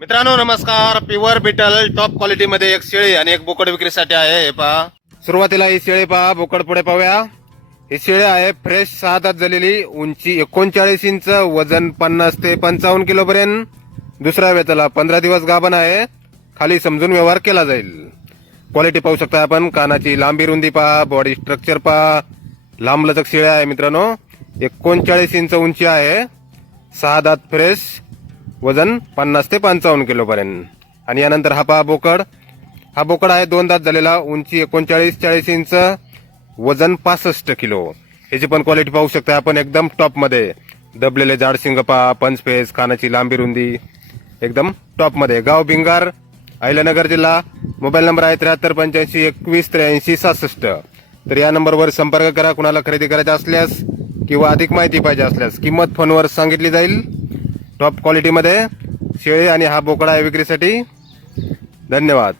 मित्रांनो नमस्कार. Pure beetle top क्वालिटीमध्ये एक शेळी आणि एक बोकड विक्रीसाठी आहे. हे पहा. सुरुवातीला ही शेळी पहा. बोकड पुढे पाहूया. ही शेळी आहे फ्रेश सहा दात झालेली. उंची एकोणचाळीस इंच वजन पन्नास ते पंचावन्न किलो पर्यंत. दुसऱ्या वेताला पंधरा दिवस गाभण आहे. खाली समजून व्यवहार केला जाईल. क्वालिटी पाहू शकता आपण. कानाची लांबी रुंदी पहा. बॉडी स्ट्रक्चर पहा. लांब लचक शेळ्या आहे मित्रांनो. एकोणचाळीस इंच उंची आहे. सहा दात फ्रेश वजन पन्नास ते पंचावन्न किलोपर्यंत. आणि यानंतर हा पहा बोकड. हा बोकड आहे दोन दात झालेला उंची एकोणचाळीस चाळीस इंच वजन पासष्ट किलो. याची पण क्वालिटी पाहू शकता आपण एकदम टॉपमध्ये दबलेले जाड शिंग पहा पंचफेस कानाची लांबी रुंदी. एकदम टॉपमध्ये गाव भिंगार अहिल्यानगर जिल्हा. मोबाईल नंबर आहे त्र्याहत्तर पंच्याऐंशी एकवीस त्र्याऐंशी सहासष्ट. तर या नंबरवर संपर्क करा. कुणाला खरेदी करायचा असल्यास किंवा अधिक माहिती पाहिजे असल्यास किंमत फोनवर सांगितली जाईल. टॉप क्वालिटीमध्ये शेळी आणि हा बोकडा आहे विक्रीसाठी. धन्यवाद.